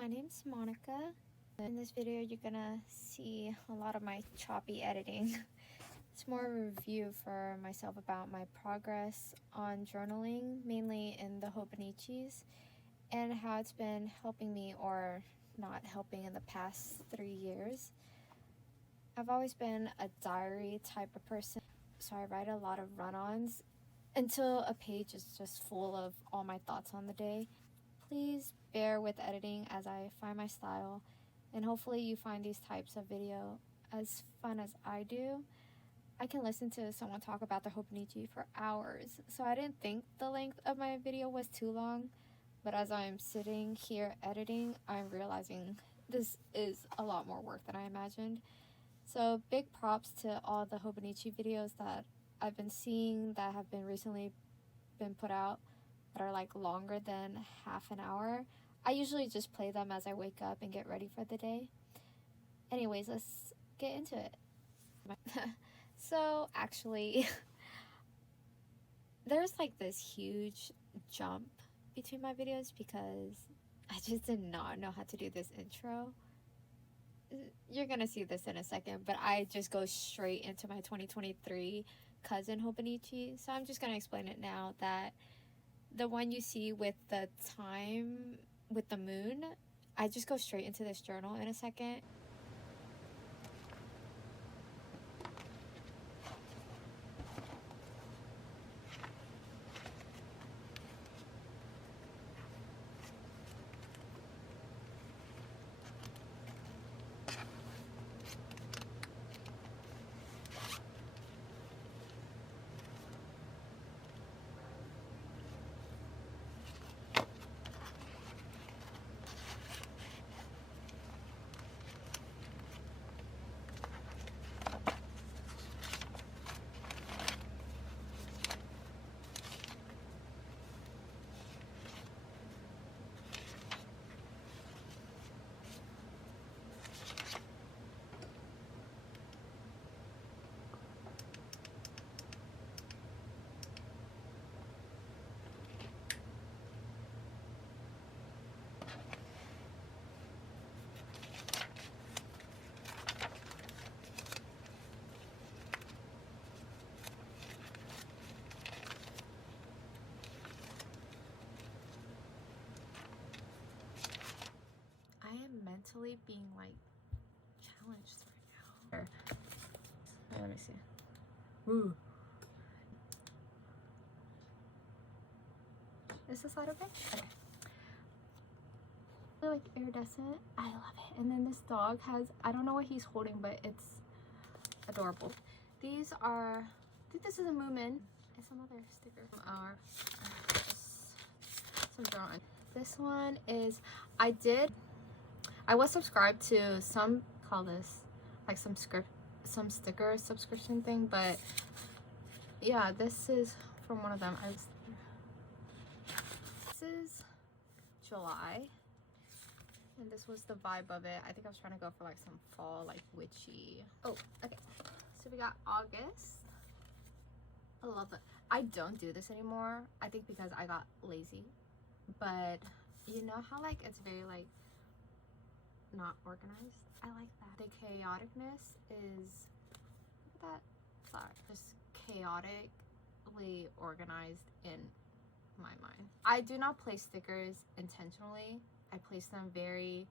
My name's Monica. In this video, you're gonna see a lot of my choppy editing. It's more of a review for myself about my progress on journaling, mainly in the hobonichis, and how it's been helping me or not helping in the past 3 years. I've always been a diary type of person, so I write a lot of run-ons until a page is just full of all my thoughts on the day. Please bear with editing as I find my style, and hopefully you find these types of video as fun as I do. I can listen to someone talk about their hobonichi for hours, so I didn't think the length of my video was too long, but as I'm sitting here editing, I'm realizing this is a lot more work than I imagined. So big props to all the hobonichi videos that I've been seeing that have been recently been put out that are like longer than half an hour. I usually just play them as I wake up and get ready for the day. Anyways, let's get into it. So actually, there's like this huge jump between my videos because I just did not know how to do this intro. You're gonna see this in a second, but I just go straight into my 2023 cousin hobonichi. So I'm just gonna explain it now that the one you see with the time with the moon, I just go straight into this journal in a second. I am mentally being like challenged right now. Let me see. Ooh. Is this light okay? Okay. They're like iridescent. I love it. And then this dog has, I don't know what he's holding, but it's adorable. These are, I think this is a Moomin and some other sticker. Some drawing. This one is, I was subscribed to some, call this like some sticker subscription thing, but yeah, this is from one of them. This is July, and this was the vibe of it. I think I was trying to go for like some fall, like witchy. Oh, okay. So we got August. I love it. I don't do this anymore. I think because I got lazy, but you know how like it's very like not organized? I like that. The chaoticness is, look at that flower, just chaotically organized in my mind. I do not place stickers intentionally. I place them very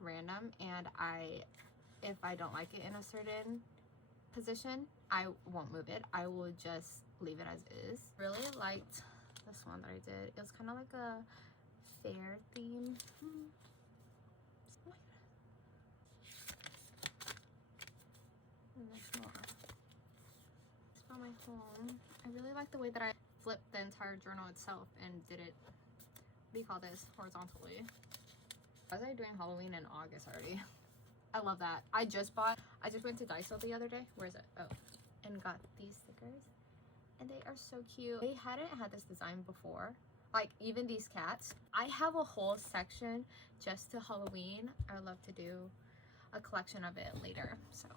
random, and if I don't like it in a certain position, I won't move it. I will just leave it as is. Really liked this one that I did. It was kind of like a fair theme. And there's more. It's from my home. I really like the way that I flipped the entire journal itself and did it, what do you call this, horizontally. I was already doing Halloween in August already. I love that. I just went to Daiso the other day. Where is it? Oh, and got these stickers, and they are so cute. They hadn't had this design before, like even these cats. I have a whole section just to Halloween. I would love to do a collection of it later. So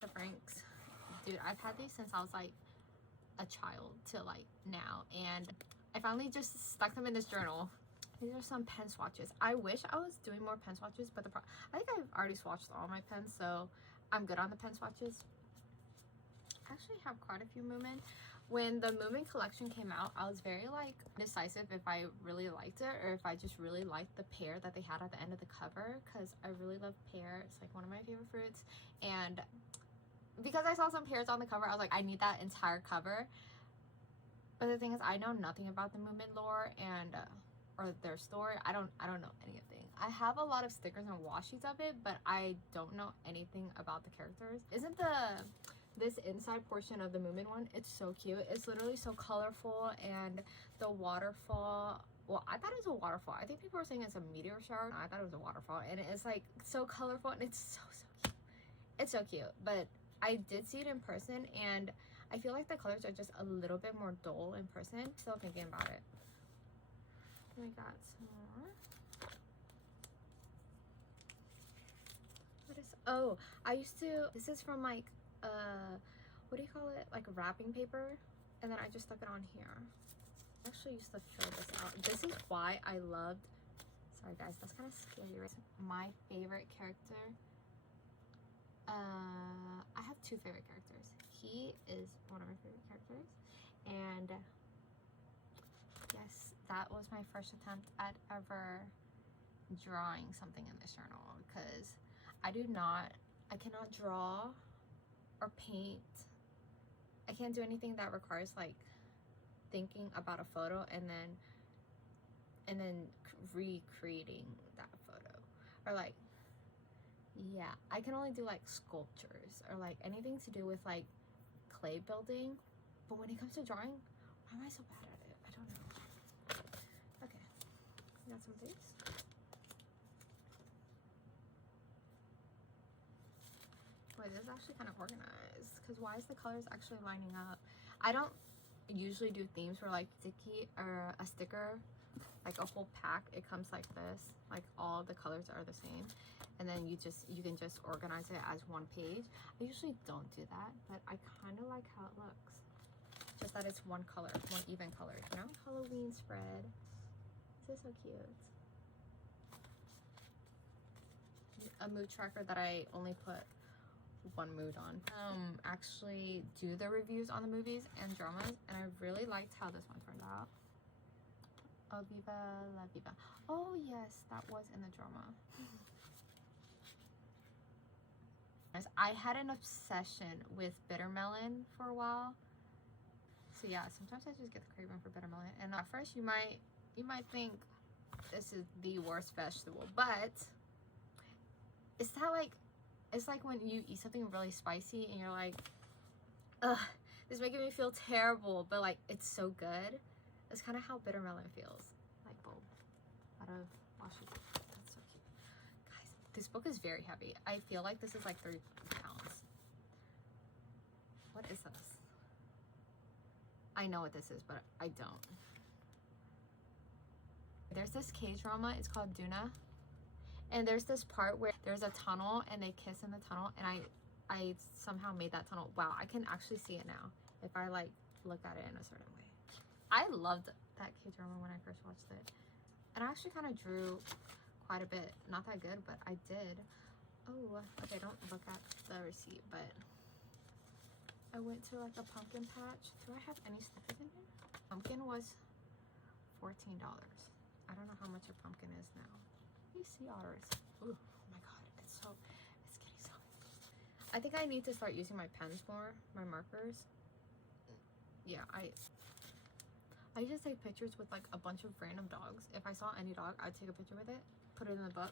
the Franks, dude, I've had these since I was like a child to like now, and I finally just stuck them in this journal These are some pen swatches. I wish I was doing more pen swatches, but I think I've already swatched all my pens, so I'm good on the pen swatches. I actually have quite a few Moomin. When the Moomin collection came out, I was very like indecisive if I really liked it or if I just really liked the pear that they had at the end of the cover, because I really love pear. It's like one of my favorite fruits, and because I saw some pears on the cover, I was like, I need that entire cover. But the thing is, I know nothing about the Moomin lore and or their story. I don't know anything. I have a lot of stickers and washies of it, but I don't know anything about the characters. Isn't this inside portion of the Moomin one, it's so cute. It's literally so colorful, and the waterfall, well, I thought it was a waterfall. I think people were saying it's a meteor shower. I thought it was a waterfall, and it's like so colorful, and it's so cute. It's so cute. But I did see it in person, and I feel like the colors are just a little bit more dull in person. Still thinking about it. We got some more. What is, oh, I used to, this is from like what do you call it, like wrapping paper, and then I just stuck it on here. I actually used to fill this out. This is why I loved, sorry guys, that's kind of scary, right? My favorite character, I have two favorite characters. He is one of my favorite characters, and yes, that was my first attempt at ever drawing something in this journal, because I cannot draw or paint. I can't do anything that requires like thinking about a photo and then recreating that photo, or like, yeah, I can only do like sculptures or like anything to do with like clay building. But when it comes to drawing, why am I so bad at it? I don't know. Okay, got some of these. Wait, this is actually kind of organized, because why is the colors actually lining up? I don't usually do themes where like sticky or a sticker, like a whole pack, it comes like this, like all the colors are the same, and then you can just organize it as one page. I usually don't do that, but I kind of like how it looks, just that it's one color, one even color, you know? Halloween spread. This is so cute. A mood tracker that I only put one mood on. Actually do the reviews on the movies and dramas, and I really liked how this one turned out. Oh, Viva la Viva. Oh yes, that was in the drama. I had an obsession with bitter melon for a while, so yeah, sometimes I just get the craving for bitter melon, and at first you might think this is the worst vegetable, but it's like when you eat something really spicy and you're like, ugh, this is making me feel terrible, but like it's so good. That's kind of how bitter melon feels. Light bulb out of washi. That's so cute. Guys, this book is very heavy. I feel like this is like 3 pounds. What is this? I know what this is, but I don't. There's this K-drama, it's called Duna. And there's this part where there's a tunnel and they kiss in the tunnel, and I somehow made that tunnel. Wow, I can actually see it now if I like look at it in a certain way. I loved that K-drama when I first watched it. And I actually kind of drew quite a bit. Not that good, but I did. Oh, okay, don't look at the receipt, but I went to like a pumpkin patch. Do I have any stickers in here? Pumpkin was $14. I don't know how much a pumpkin is now. Sea otters. Ooh, oh my god, it's getting so. I think I need to start using my pens more, my markers. Yeah, I just take pictures with like a bunch of random dogs. If I saw any dog, I'd take a picture with it, put it in the book.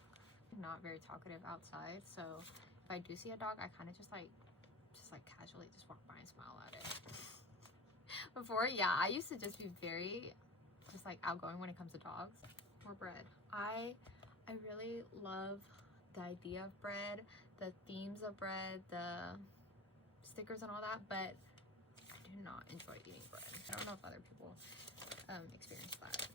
I'm not very talkative outside, so if I do see a dog, I kind of just casually just walk by and smile at it. Before, yeah, I used to just be very just like outgoing when it comes to dogs. More bread. I really love the idea of bread, the themes of bread, the stickers and all that, but I do not enjoy eating bread. I don't know if other people experience that.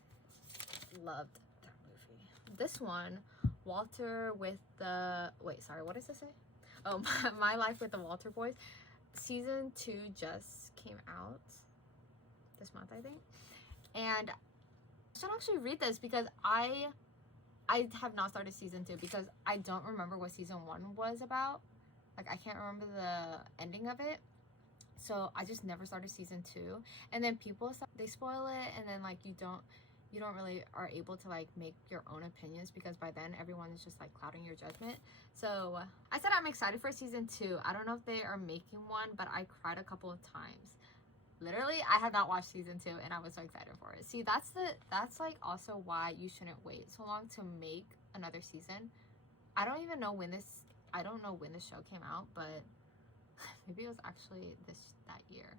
Loved that movie. This one, Walter with the, wait, sorry, what does this say? Oh, My Life with the Walter Boys. Season 2 just came out this month, I think. And I should actually read this because I have not started season 2 because I don't remember what season 1 was about. Like, I can't remember the ending of it. So I just never started season 2. And then people, they spoil it, and then like you don't really are able to like make your own opinions because by then everyone is just like clouding your judgment. So I said I'm excited for season 2. I don't know if they are making one, but I cried a couple of times. Literally, I have not watched season 2 and I was so excited for it. See, that's like also why you shouldn't wait so long to make another season. I don't know when this show came out, but maybe it was actually that year.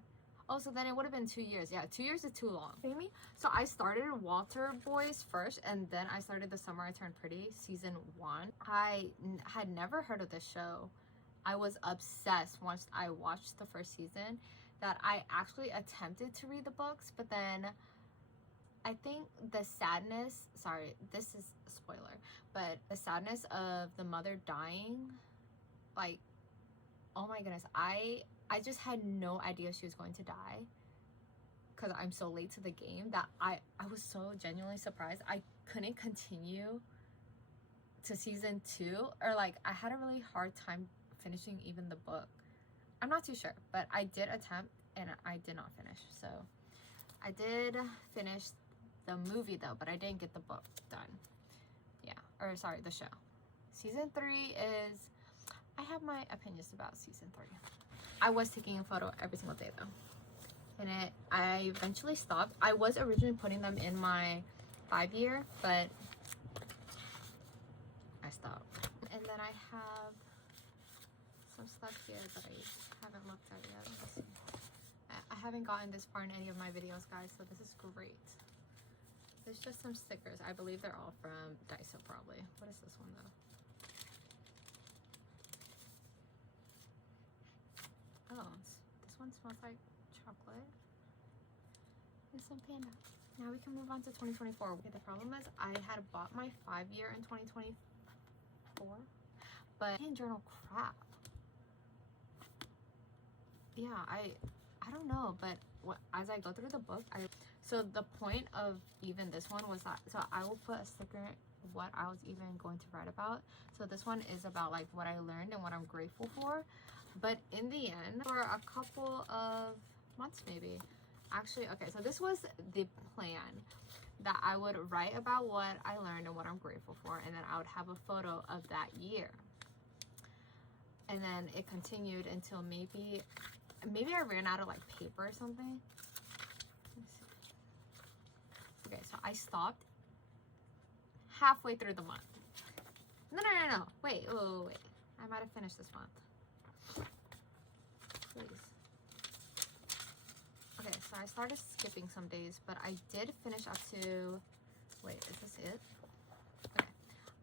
Oh, so then it would have been 2 years. Yeah, 2 years is too long. Amy? So I started Walter Boys first, and then I started The Summer I Turned Pretty, season 1. I had never heard of this show. I was obsessed once I watched the first season that I actually attempted to read the books, but then I think the sadness, sorry, this is a spoiler, but the sadness of the mother dying, like, oh my goodness, I just had no idea she was going to die because I'm so late to the game that I was so genuinely surprised. I couldn't continue to season 2, or like I had a really hard time finishing even the book. I'm not too sure, but I did attempt and I did not finish. So I did finish the movie though, but I didn't get the book done. Yeah, or sorry, the show. Season 3 is, I have my opinions about season 3. I was taking a photo every single day though. And I eventually stopped. I was originally putting them in my 5-year, but I stopped. And then I have some stuff here that I haven't looked at yet. Let me see. I haven't gotten this far in any of my videos, guys, so this is great. There's just some stickers. I believe they're all from Daiso probably. What is this one though? Oh, this one smells like chocolate. And some panda. Now we can move on to 2024. Okay, the problem is I had bought my 5-year in 2024, but I didn't journal crap. Yeah, I don't know, but as I go through the book, so the point of even this one was that, so I will put a sticker what I was even going to write about. So this one is about like what I learned and what I'm grateful for. But in the end, for a couple of months maybe, actually, okay, so this was the plan, that I would write about what I learned and what I'm grateful for, and then I would have a photo of that year. And then it continued until maybe I ran out of like paper or something. Okay, so I stopped halfway through the month. No. Wait. I might have finished this month. Please. Okay, so I started skipping some days, but I did finish up to, wait, is this it? Okay.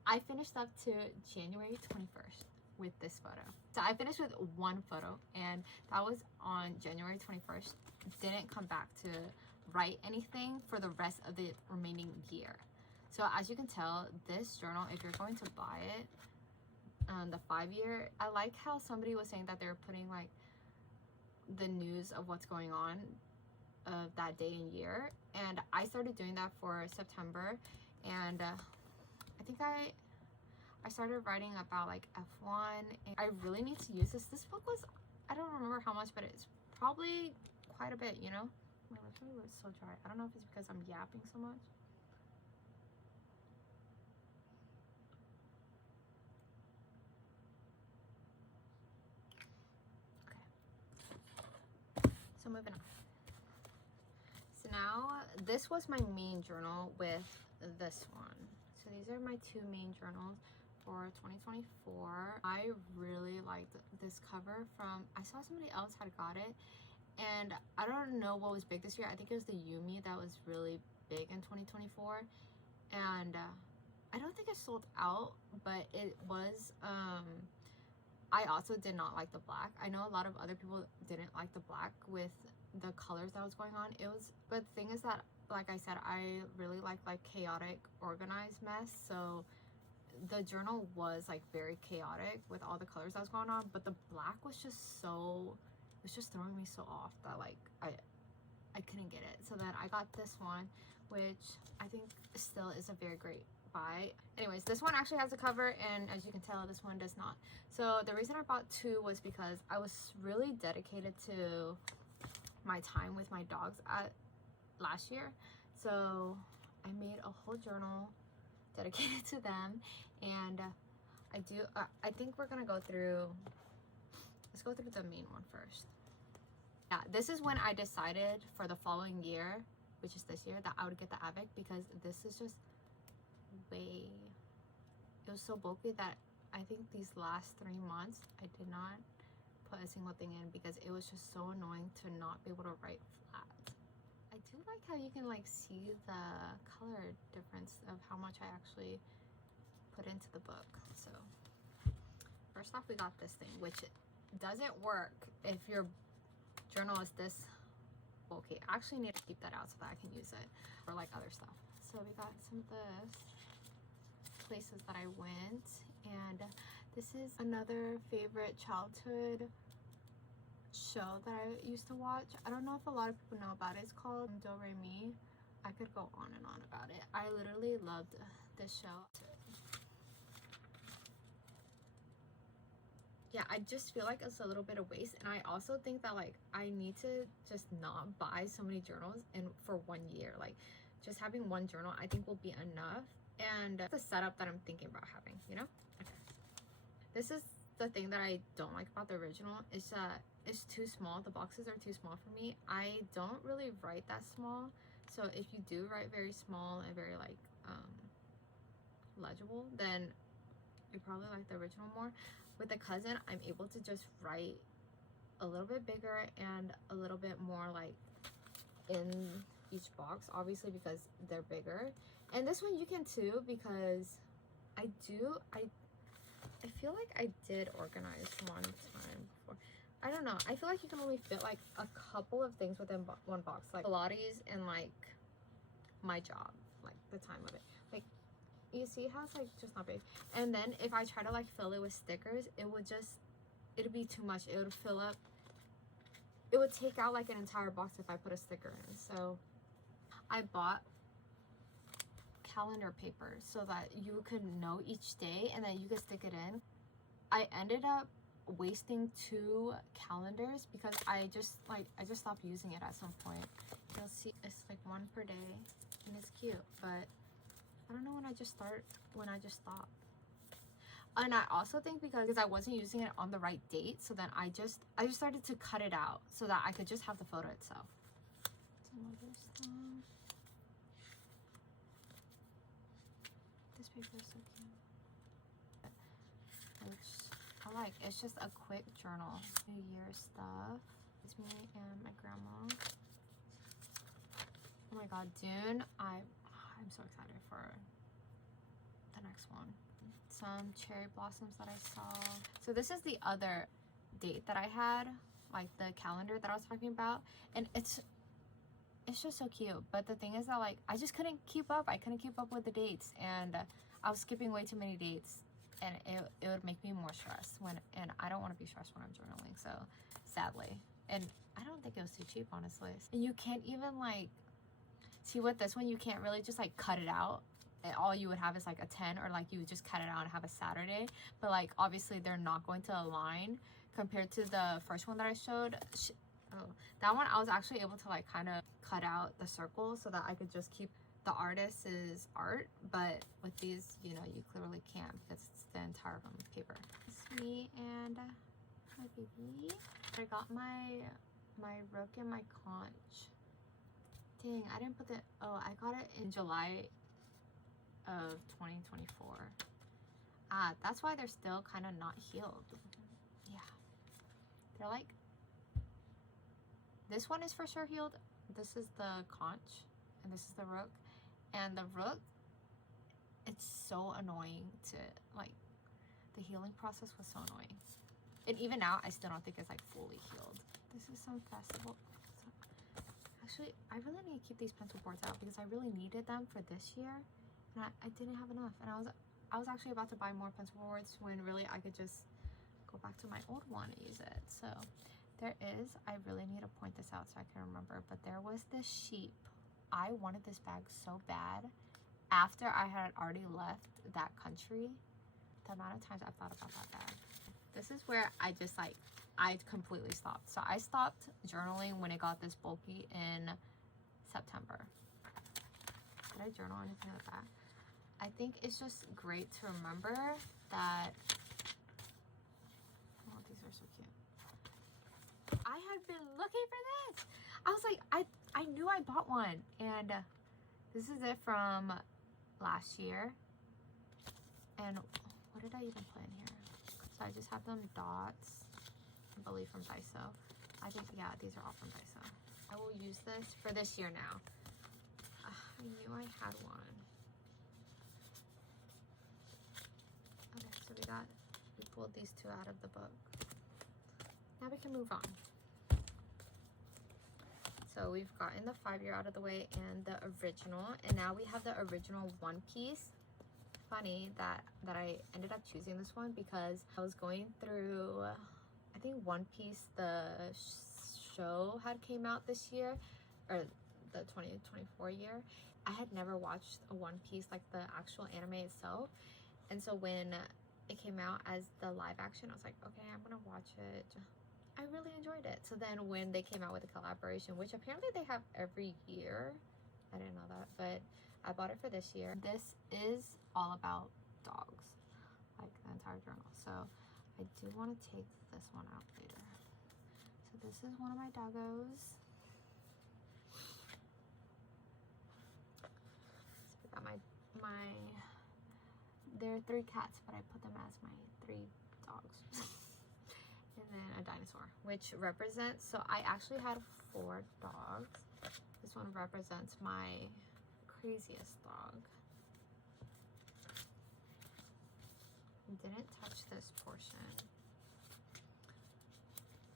I finished up to January 21st with this photo. So I finished with one photo, and that was on January 21st. Didn't come back to write anything for the rest of the remaining year. So as you can tell, this journal, if you're going to buy it, the 5-year, I like how somebody was saying that they're putting like the news of what's going on of that day and year, and I started doing that for September, and I think I started writing about like F1, and I really need to use this. This book was, I don't remember how much, but it's probably quite a bit, you know? My lips are so dry. I don't know if it's because I'm yapping so much. Okay. So moving on. So now, this was my main journal with this one. So these are my two main journals for 2024. I really liked this cover from, I saw somebody else had got it, and I don't know what was big this year. I think it was the Yumi that was really big in 2024, and I don't think it sold out, but it was, I also did not like the black. I know a lot of other people didn't like the black with the colors that was going on. It was, but the thing is that, like I said, I really like chaotic, organized mess, so the journal was like very chaotic with all the colors that was going on, but the black was just so, it was just throwing me so off that like I couldn't get it. So then I got this one, which I think still is a very great buy. Anyways, this one actually has a cover, and as you can tell, this one does not. So the reason I bought two was because I was really dedicated to my time with my dogs last year. So I made a whole journal dedicated to them, and I think we're gonna go through, let's go through the main one first. Yeah, this is when I decided for the following year, which is this year, that I would get the AVEC, because this is just way, it was so bulky that I think these last 3 months I did not put a single thing in because it was just so annoying to not be able to write flat. I do like how you can like see the color difference of how much I actually put into the book. So first off, we got this thing, which doesn't work if your journal is this bulky. I actually need to keep that out so that I can use it for like other stuff. So we got some of this, places that I went, and this is another favorite childhood show that I used to watch. I don't know if a lot of people know about it. It's called Do Re Mi. I could go on and on about it. I literally loved this show. Yeah, I just feel like it's a little bit of waste, and I also think that like I need to just not buy so many journals and for 1 year. Like just having one journal I think will be enough, and the setup that I'm thinking about having, you know? Okay. This is the thing that I don't like about the original, is that it's too small. The boxes are too small for me. I don't really write that small, so if you do write very small and very like legible, then you probably like the original more. With the cousin, I'm able to just write a little bit bigger and a little bit more like in each box, obviously because they're bigger. And this one you can too, because I feel like I did organize one time before. I don't know, I feel like you can only fit like a couple of things within one box, like Pilates and like my job, like the time of it. Like you see how it's like just not big, and then if I try to like fill it with stickers, it'd be too much. It would fill up, it would take out like an entire box if I put a sticker in. So I bought calendar paper so that you could know each day and then you could stick it in. I ended up wasting 2 calendars because I just stopped using it at some point. You'll see it's like 1 per day and it's cute, but I don't know when I just stop. And I also think because I wasn't using it on the right date, so then I just started to cut it out so that I could just have the photo itself. Some other stuff. This paper is so cute. Which I like. It's just a quick journal. New Year stuff. It's me and my grandma. Oh my god, Dune. I'm so excited for the next one. Some cherry blossoms that I saw. So this is the other date that I had, like the calendar that I was talking about, and it's just so cute. But the thing is that like I just couldn't keep up. I couldn't keep up with the dates, and I was skipping way too many dates, and it would make me more stressed and I don't want to be stressed when I'm journaling. So sadly, and I don't think it was too cheap, honestly. And you can't even like see with this one, you can't really just like cut it out. All you would have is like a 10, or like you would just cut it out and have a Saturday. But like obviously they're not going to align compared to the first one that I showed. That one I was actually able to like kind of cut out the circle so that I could just keep the artist's art. But with these, you know, you clearly can't because it's the entire paper. It's me and my baby. I got my rook and my conch. Dang, I didn't put I got it in July of 2024. That's why they're still kind of not healed. Yeah, they're like, this one is for sure healed. This is the conch and this is the rook, and the rook, it's so annoying to like, the healing process was so annoying, and even now I still don't think it's like fully healed. This is some festival. Actually, I really need to keep these pencil boards out because I really needed them for this year, and I didn't have enough. And I was actually about to buy more pencil boards when really I could just go back to my old one and use it. So there is, I really need to point this out so I can remember, but there was this sheep I wanted this bag so bad after I had already left that country. The amount of times I've thought about that bag. This is where I just like, I completely stopped. So I stopped journaling when it got this bulky in September. Did I journal anything like that? I think it's just great to remember that, oh, these are so cute. I had been looking for this. I was like, I knew I bought one, and this is it from last year. And what did I even put in here? So I just have them dots, I believe from Daiso. I think, yeah, these are all from Daiso. I will use this for this year now. I knew I had one. Okay, so we pulled these two out of the book. Now we can move on. So we've gotten the 5-year out of the way and the original, and now we have the original One Piece. Funny that I ended up choosing this one because I was going through, I think One Piece, the show had came out this year, or the 2024 year. I had never watched a One Piece, like the actual anime itself, and so when it came out as the live action, I was like, okay, I'm gonna watch it. I really enjoyed it. So then when they came out with a collaboration, which apparently they have every year, I didn't know that, but I bought it for this year. This is all about dogs, like the entire journal. So I do want to take this one out later. So this is one of my doggos. So I got my there are 3 cats, but I put them as my 3 dogs. And then a dinosaur, which represents, so I actually had 4 dogs. This one represents my craziest dog. Didn't touch this portion.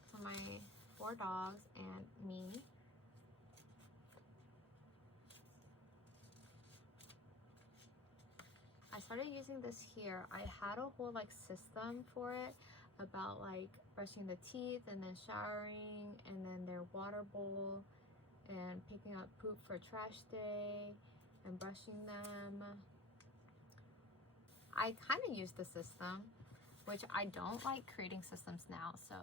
So my 4 dogs and me. I started using this here. I had a whole like system for it about like brushing the teeth and then showering and then their water bowl and picking up poop for trash day and brushing them. I kind of use the system, which I don't like creating systems now, so.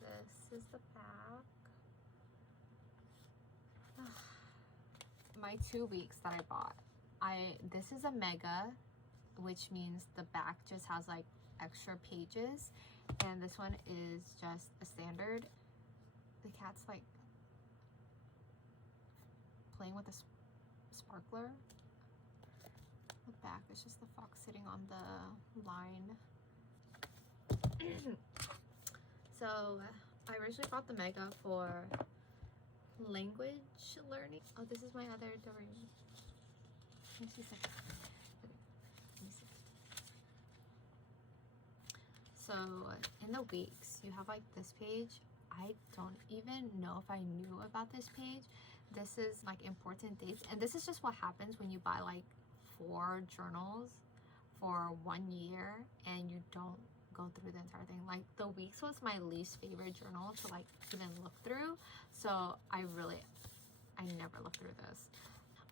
This is the back. My 2 weeks that I bought. This is a mega, which means the back just has like extra pages, and this one is just a standard. The cat's like playing with a sparkler. The back is just the fox sitting on the line. So I originally bought the mega for language learning. Oh, this is my other Doreen. Let me see a second. Okay, let me see. So in the weeks, you have like this page. I don't even know if I knew about this page. This is like important dates, and this is just what happens when you buy like 4 journals for 1 year and you don't go through the entire thing. Like the weeks was my least favorite journal to like even look through, so I never looked through this.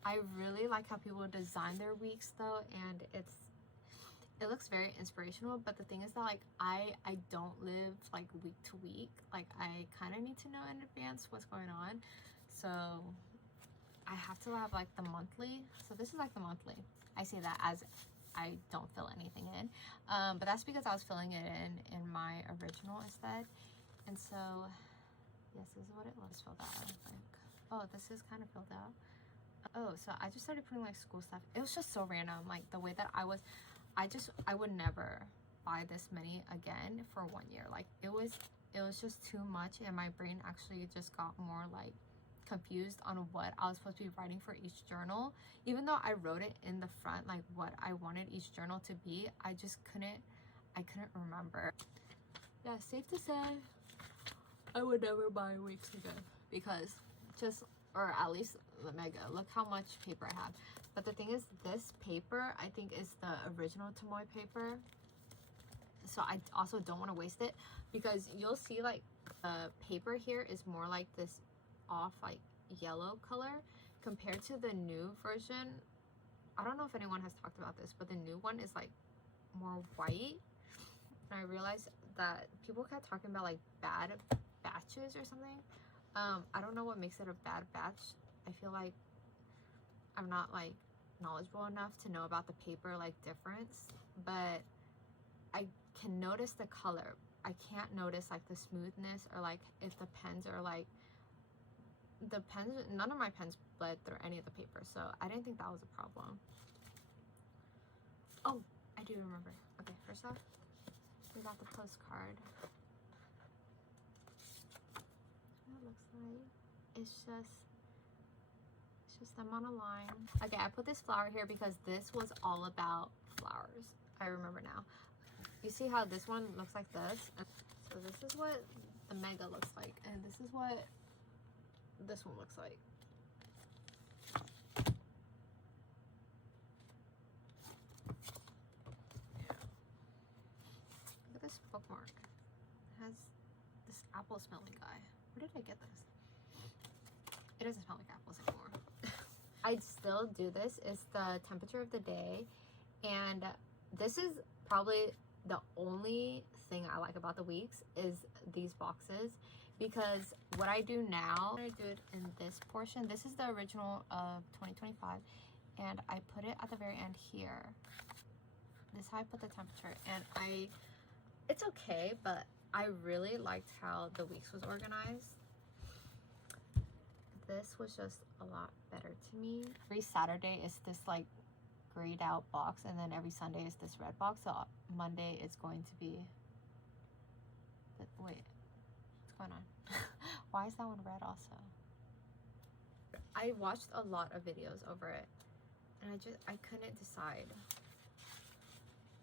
I really like how people design their weeks though, and it looks very inspirational, but the thing is that like I don't live like week to week. Like I kind of need to know in advance what's going on, so I have to have like the monthly. So this is like the monthly. I say that as I don't fill anything in, but that's because I was filling it in my original instead. And so yes, this is what it looks filled out. Like, oh, this is kind of filled out. Oh, so I just started putting like school stuff. It was just so random, like the way that I I would never buy this many again for 1 year. Like it was just too much, and my brain actually just got more like confused on what I was supposed to be writing for each journal. Even though I wrote it in the front, like what I wanted each journal to be, I couldn't remember. Yeah, safe to say, I would never buy weeks again, because or at least the Mega, look how much paper I have. But the thing is, this paper I think is the original Tomoe paper, so I also don't want to waste it, because you'll see like the paper here is more like this off like yellow color compared to the new version. I don't know if anyone has talked about this, but the new one is like more white. And I realized that people kept talking about like bad batches or something. I don't know what makes it a bad batch. I feel like I'm not like knowledgeable enough to know about the paper like difference, but I can notice the color. I can't notice like the smoothness, or like if the pens are like the pens. None of my pens bled through any of the paper, so I didn't think that was a problem. Oh, I do remember. Okay, first off, we got the postcard. What it looks like. It's just them on a line. Okay, I put this flower here because this was all about flowers. I remember now. You see how this one looks like this? So this is what the Mega looks like, and this is what this one looks like. Yeah. Look at this bookmark. It has this apple smelling guy. Where did I get this? It doesn't smell like apples anymore. I'd still do this. It's the temperature of the day, and this is probably the only thing I like about the weeks is these boxes, because what I do now, I do it in this portion. This is the original of 2025, and I put it at the very end here. This is how I put the temperature, and it's okay, but I really liked how the weeks was organized. This was just a lot better to me. Every Saturday is this like grayed out box, and then every Sunday is this red box. So Monday is going to be, wait, what's going on? Why is that one red also? I watched a lot of videos over it, and I couldn't decide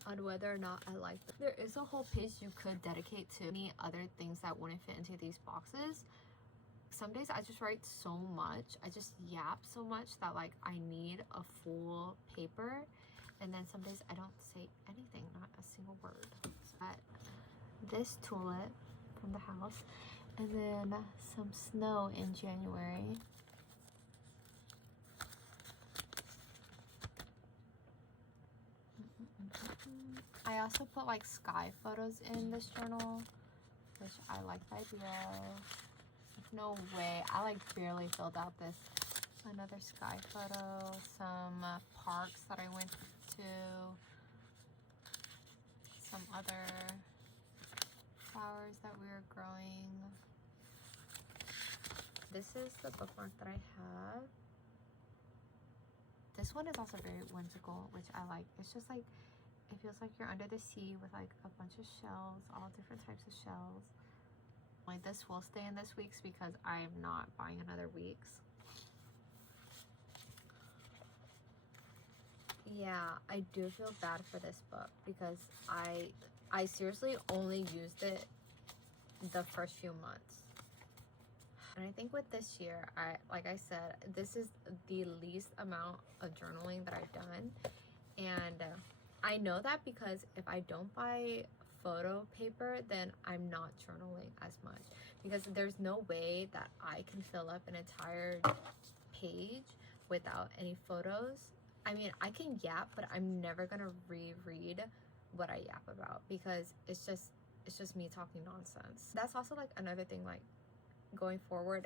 on whether or not I liked it. There is a whole page you could dedicate to any other things that wouldn't fit into these boxes. Some days I just write so much, I just yap so much that like I need a full paper, and then some days I don't say anything, not a single word. So this tulip from the house, and then some snow in January. I also put like sky photos in this journal, which I like the idea of. No way, I like barely filled out this. Another sky photo, some parks that I went to, some other flowers that we were growing. This is the bookmark that I have. This one is also very whimsical, which I like. It's just like, it feels like you're under the sea with like a bunch of shells, all different types of shells. Like this will stay in this week's because I'm not buying another week's. Yeah, I do feel bad for this book because I seriously only used it the first few months. And I think with this year, like I said, this is the least amount of journaling that I've done. And I know that because if I don't buy photo paper, then I'm not journaling as much, because there's no way that I can fill up an entire page without any photos. I mean, I can yap, but I'm never gonna reread what I yap about, because it's just me talking nonsense. That's also like another thing, like going forward,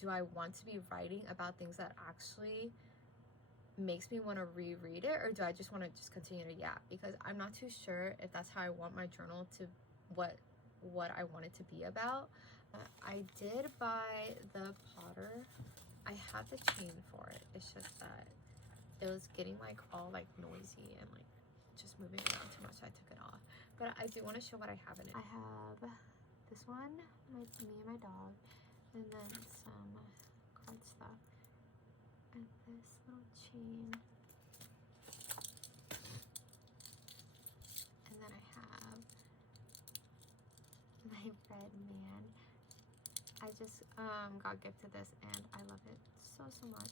do I want to be writing about things that actually makes me want to reread it, or do I just want to just continue to yap? Because I'm not too sure if that's how I want my journal to, what I want it to be about. I did buy the POTR. I have the chain for it. It's just that it was getting like all like noisy and like just moving around too much, so I took it off. But I do want to show what I have in it. I have this one, me and my dog, and then some card stuff, and this little chain, and then I have my bread man. I just got gifted this and I love it so much.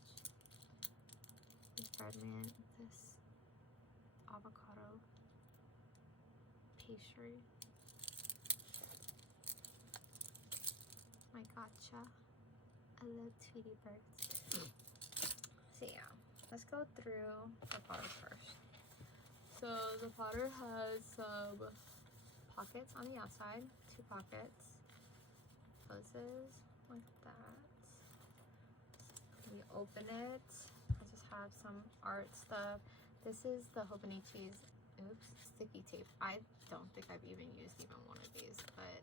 This bread man, this avocado pastry, my gotcha, I love Tweety birds. So yeah, let's go through the POTR first. So the POTR has some pockets on the outside, 2 pockets, closes like that. We open it, I just have some art stuff. This is the hobonichi's, sticky tape. I don't think I've even used one of these, but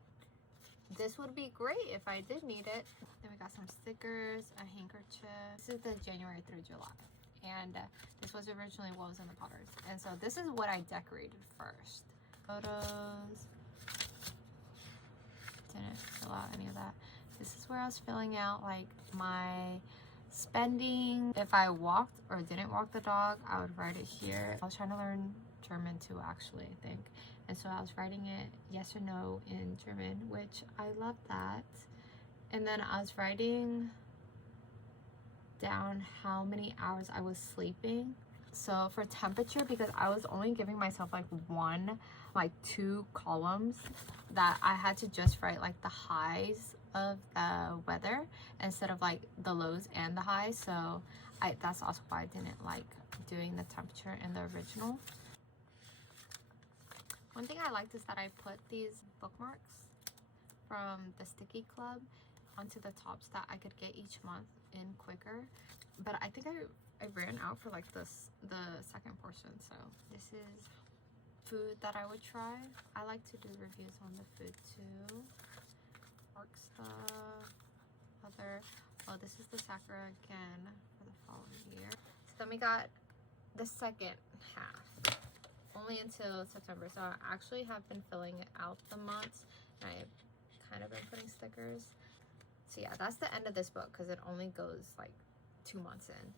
this would be great if I did need it. Then we got some stickers, a handkerchief. This is the January through July. And this was originally what was in the POTRs. And so this is what I decorated first. Photos. Didn't fill out any of that. This is where I was filling out like my spending. If I walked or didn't walk the dog, I would write it here. I was trying to learn German too, actually, I think. And so I was writing it yes or no in German, which I love that. And then I was writing down how many hours I was sleeping. So for temperature, because I was only giving myself like 2 columns, that I had to just write like the highs of the weather instead of like the lows and the highs. So that's also why I didn't like doing the temperature in the original. One thing I liked is that I put these bookmarks from the Sticky Club onto the tops that I could get each month in quicker. But I think I ran out for like the second portion. So this is food that I would try. I like to do reviews on the food too. Work stuff. Oh, this is the Sakura again for the following year. So then we got the second half. Only until September, so I actually have been filling it out the months, and I've kind of been putting stickers. So yeah, that's the end of this book because it only goes like 2 months in.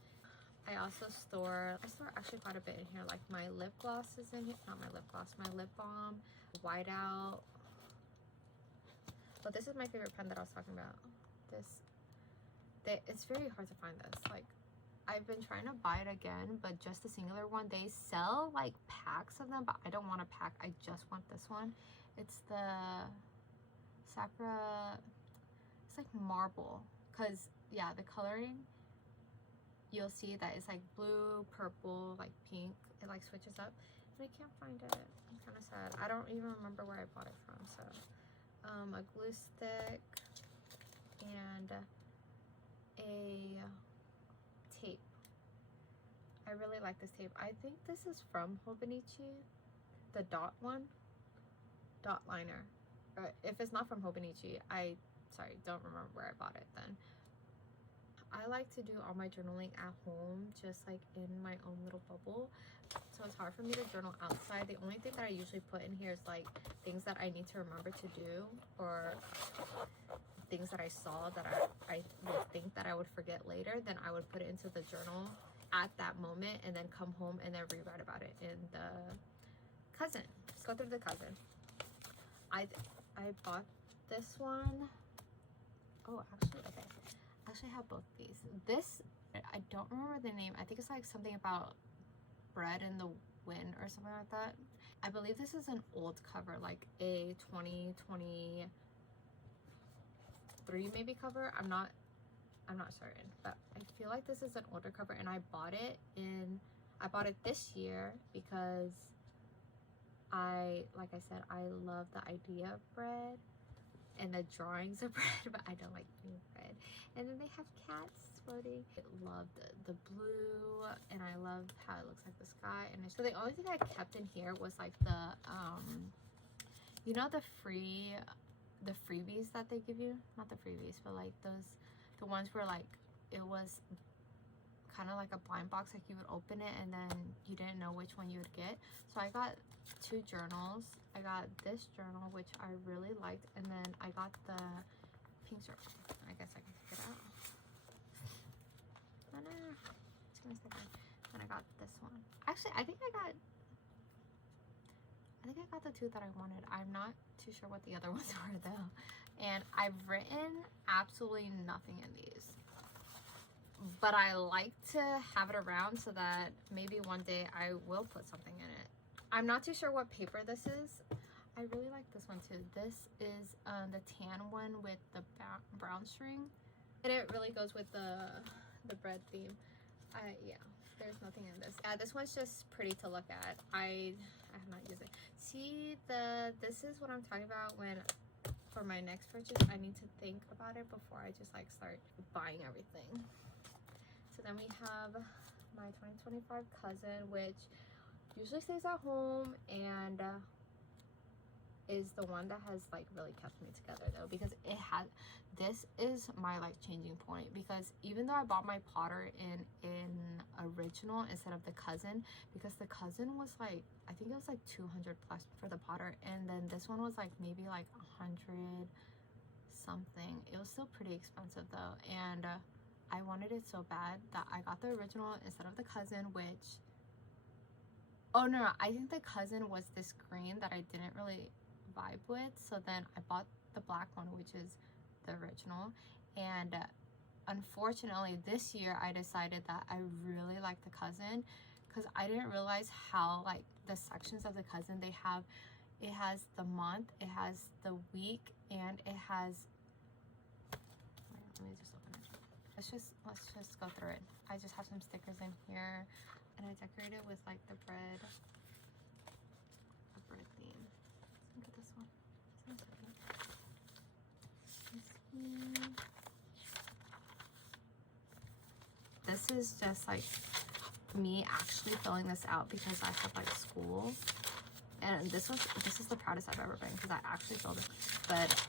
I store actually quite a bit in here, like my lip gloss is in here, not my lip gloss, my lip balm, whiteout. But this is my favorite pen that I was talking about. It's very hard to find this. Like, I've been trying to buy it again, but just the singular one. They sell like packs of them, but I don't want a pack. I just want this one. It's the Sakura. It's like marble, because yeah, the coloring, you'll see that it's like blue, purple, like pink. It like switches up, and I can't find it. I'm kind of sad. I don't even remember where I bought it from. So a glue stick and a tape. I really like this tape. I think this is from Hobonichi, the dot liner. Or if it's not from Hobonichi, don't remember where I bought it then. I like to do all my journaling at home, just like in my own little bubble. So it's hard for me to journal outside. The only thing that I usually put in here is like things that I need to remember to do, or things that I saw that I would think that I would forget later. Then I would put it into the journal at that moment, and then come home and then rewrite about it in the cousin. Let's go through the cousin. I bought this one. Oh, actually, okay. I actually have both these. This, I don't remember the name. I think it's like something about bread in the wind or something like that. I believe this is an old cover, like a 2023 maybe cover. I'm not certain, but I feel like this is an older cover, and I bought it this year because like I said, I love the idea of bread and the drawings of bread, but I don't like eating bread. And then they have cats floating. I love the blue, and I love how it looks like the sky. And so the only thing I kept in here was like the you know, the freebies that they give you, not the freebies, but like the ones where like it was kind of like a blind box, like you would open it and then you didn't know which one you would get. So I got 2 journals. I got this journal, which I really liked, and then I got the pink journal. I guess I can pick it out. Oh, no. It's gonna stick in. And I got this one. Actually, I think I got the 2 that I wanted. I'm not too sure what the other ones were though. And I've written absolutely nothing in these, but I like to have it around so that maybe one day I will put something in it. I'm not too sure what paper this is. I really like this one too. This is the tan one with the brown string, and it really goes with the bread theme. Yeah, there's nothing in this. Yeah, this one's just pretty to look at. I have not used it. See, this is what I'm talking about when for my next purchase I need to think about it before I just like start buying everything. So then we have my 2025 cousin, which usually stays at home and is the one that has like really kept me together though, because this is my like changing point, because even though I bought my Potter in original instead of the cousin, because the cousin was like, I think it was like 200 plus for the Potter, and then this one was like maybe like 100 something. It was still pretty expensive though, and I wanted it so bad that I got the original instead of the cousin, which, oh no, I think the cousin was this green that I didn't really vibe with, so then I bought the black one, which is the original. And unfortunately this year I decided that I really like the cousin, because I didn't realize how like the sections of the cousin they have, it has the month, it has the week, and it has, let me just open it. Let's just go through it. I just have some stickers in here, and I decorated with like the bread theme. Look at this one. This is just like me actually filling this out because I have like school, and this is the proudest I've ever been because I actually filled it. But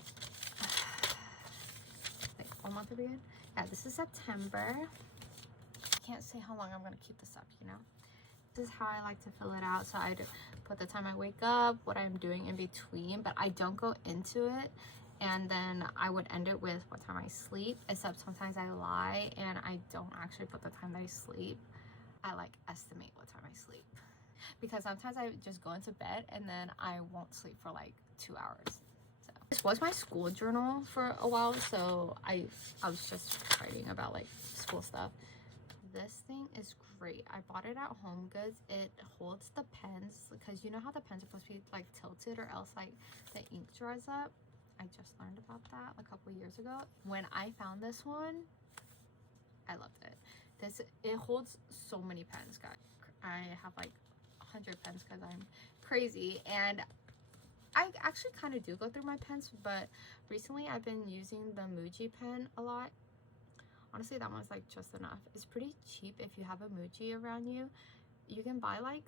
like, what month are we in? Yeah, this is September. I can't say how long I'm gonna keep this up, you know. This is how I like to fill it out. So I put the time I wake up, what I'm doing in between, but I don't go into it. And then I would end it with what time I sleep, except sometimes I lie and I don't actually put the time that I sleep. I like estimate what time I sleep, because sometimes I just go into bed and then I won't sleep for like 2 hours. So this was my school journal for a while, so I was just writing about like school stuff. This thing is great. I bought it at Home Goods. It holds the pens, because you know how the pens are supposed to be like tilted or else like the ink dries up. I just learned about that a couple years ago. When I found this one, I loved it. It holds so many pens, guys. I have like 100 pens because I'm crazy, and I actually kind of do go through my pens, but recently I've been using the Muji pen a lot. Honestly, that one's like just enough. It's pretty cheap if you have a Muji around you. You can buy like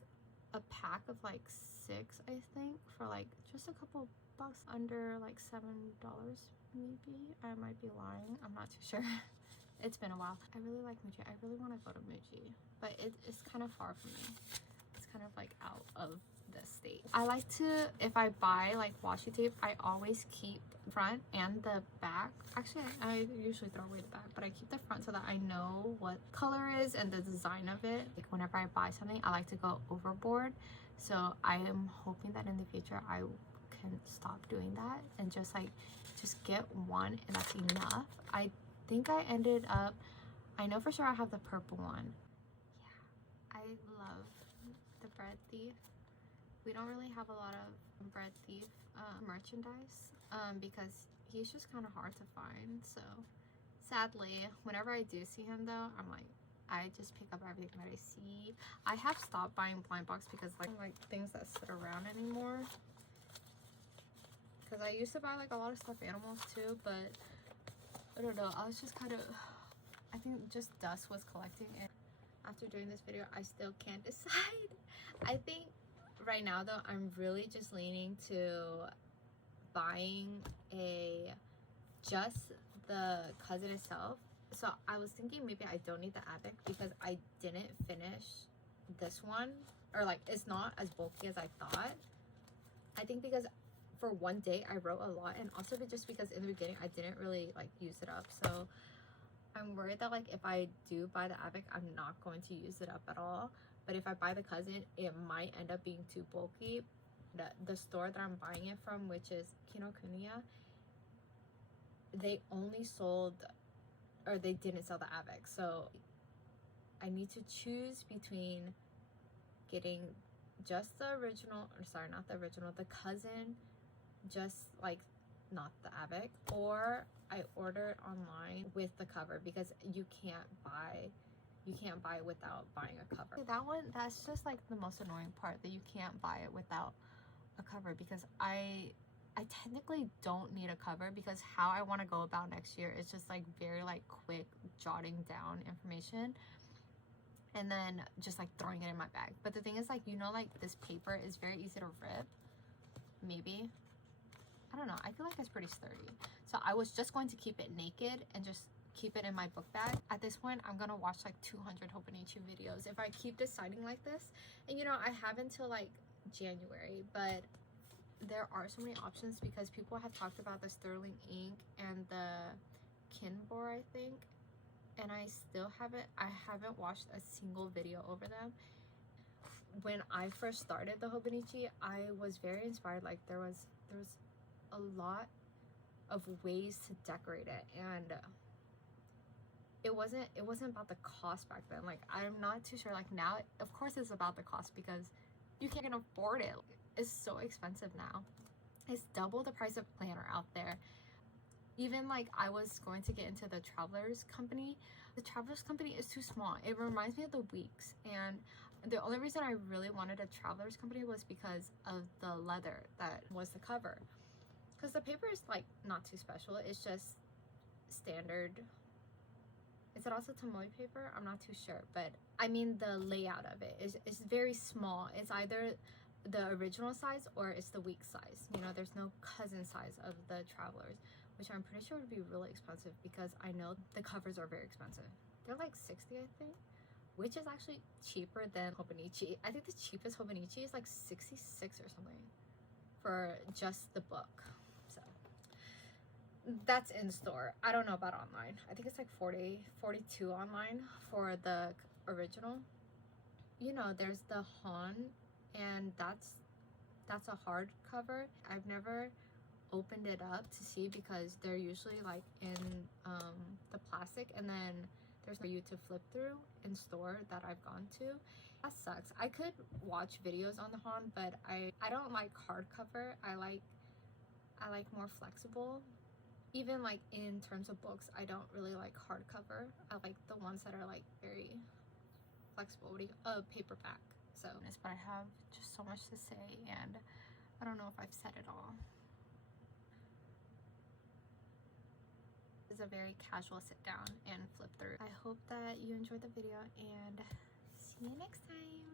a pack of like 6, I think, for like just a couple bucks, under like $7 maybe. I might be lying, I'm not too sure. It's been a while. I really like Muji. I really want to go to Muji, but it's kind of far from me. It's kind of like out of the state. I like to, if I buy like washi tape, I always keep front and the back. Actually, I usually throw away the back, but I keep the front so that I know what color is and the design of it. Like whenever I buy something, I like to go overboard. So I am hoping that in the future I can stop doing that and just get one, and that's enough. I think I ended up, I know for sure I have the purple one. Yeah, I love the bread thief. We don't really have a lot of bread thief merchandise because he's just kind of hard to find. So sadly, whenever I do see him though, I'm like, I just pick up everything that I see. I have stopped buying blind box because like things that sit around anymore. Because I used to buy like a lot of stuffed animals too, but I don't know, I was just kind of, I think just dust was collecting, and after doing this video I still can't decide. I think right now though I'm really just leaning to buying just the cousin itself, So I was thinking maybe I don't need the AVEC because I didn't finish this one, or like it's not as bulky as I thought. I think because for one day I wrote a lot, and also just because in the beginning I didn't really like use it up. So I'm worried that like if I do buy the AVEC, I'm not going to use it up at all. But if I buy the cousin, it might end up being too bulky. The store that I'm buying it from, which is Kinokuniya, they only sold, or they didn't sell the AVEC. So I need to choose between getting just the original, or sorry, not the original, the cousin, just like not the AVEC, or I order it online with the cover, because you can't buy it without buying a cover. That one, that's just like the most annoying part, that you can't buy it without a cover, because I technically don't need a cover, because how I want to go about next year is just like very like quick jotting down information and then just like throwing it in my bag. But the thing is, like, you know, like this paper is very easy to rip. Maybe, I don't know, I feel like it's pretty sturdy. So I was just going to keep it naked and just keep it in my book bag. At this point, I'm gonna watch like 200 hobonichi videos if I keep deciding like this. And you know, I have until like January, but there are so many options because people have talked about the sterling ink and the Kinbor, I think, and I haven't watched a single video over them. When I first started the hobonichi, I was very inspired. Like there was a lot of ways to decorate it, and it wasn't about the cost back then. Like I'm not too sure. Like now, of course it's about the cost because you can't afford it. It's so expensive now. It's double the price of planner out there. Even like I was going to get into the Travelers Company. The Travelers Company is too small. It reminds me of the Weeks, and the only reason I really wanted a Travelers Company was because of the leather that was the cover. Because the paper is like not too special. It's just standard. Is it also tomoe paper? I'm not too sure, but I mean the layout of it is very small. It's either the original size or it's the week size. You know, there's no cousin size of the Travelers, which I'm pretty sure would be really expensive because I know the covers are very expensive. They're like 60, I think, which is actually cheaper than hobonichi. I think the cheapest hobonichi is like 66 or something for just the book. So that's in store. I don't know about online. I think it's like 42 online for the original. You know, there's the Han, and that's a hardcover. I've never opened it up to see because they're usually like in the plastic, and then there's for you to flip through in store that I've gone to. That sucks. I could watch videos on the Han, but I don't like hardcover. I like more flexible. Even like in terms of books, I don't really like hardcover. I like the ones that are like very flexible. Paperback. So, but I have just so much to say, and I don't know if I've said it all. It's a very casual sit down and flip through. I hope that you enjoyed the video, and see you next time.